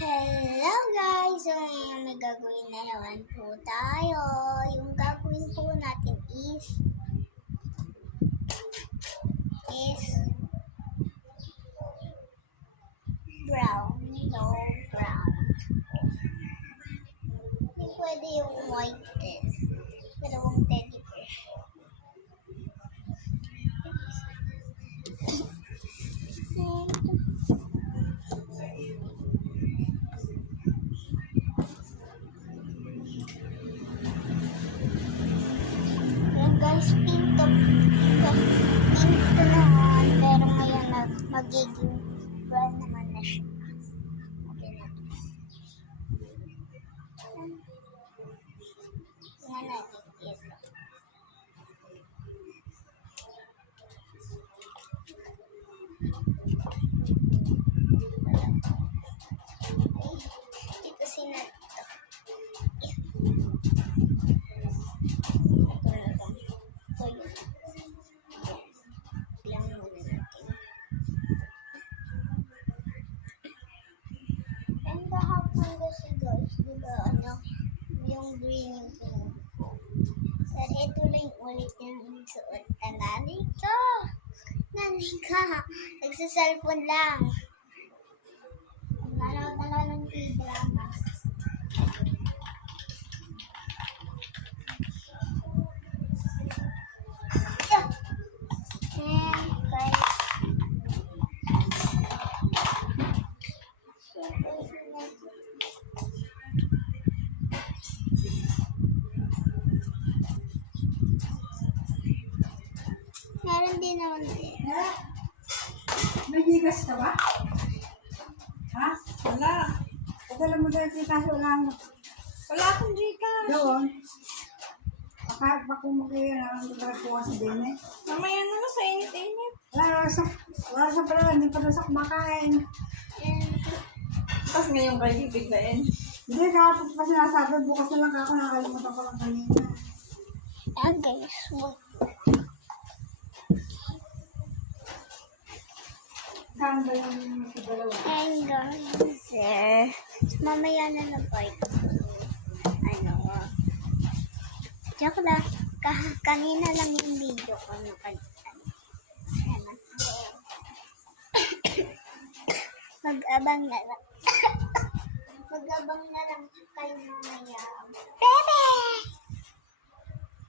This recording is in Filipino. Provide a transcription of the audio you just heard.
Hello guys! So ngayon may gagawin na naman po tayo. Yung gagawin po natin is brown. No, brown. Hindi pwede yung white din. Dalawang teddy bear. Yan guys, pinto naman. Pero ngayon magiging brown naman na siya. Okay na. Yan natin ito. Ito sinat ito. Ito yun. Lang muna natin. And kahapon kasi guys, diba yung green yung pinag ko. Pero ito lang ulit yung suot na nanay ko. Nanay ka, nagsaselfon lang. Nanood na lang ng K-drama. Meron din naman din. May bigas ka ba? Ha? Wala. Padala mo dahil Gcash, wala akong Gcash. Doon. Baka kung mag-iyan ang nagbukas din eh. Mamaya na sa init-init. Wala sa pala, hindi pa na sa kumakain. Tapos ngayon kayo bibiglayin. Hindi, kapag pa sinasabi, bukas na lang ako, nakalimutan ko lang kanina. Ayan guys, Saan ba yung dalawa? ayan guys, mamaya na na po ito. Joke lang. Kanina lang yung video ko na kanina. Mag-abang na lang. Mag-abang na lang kayo mamaya. Bebe!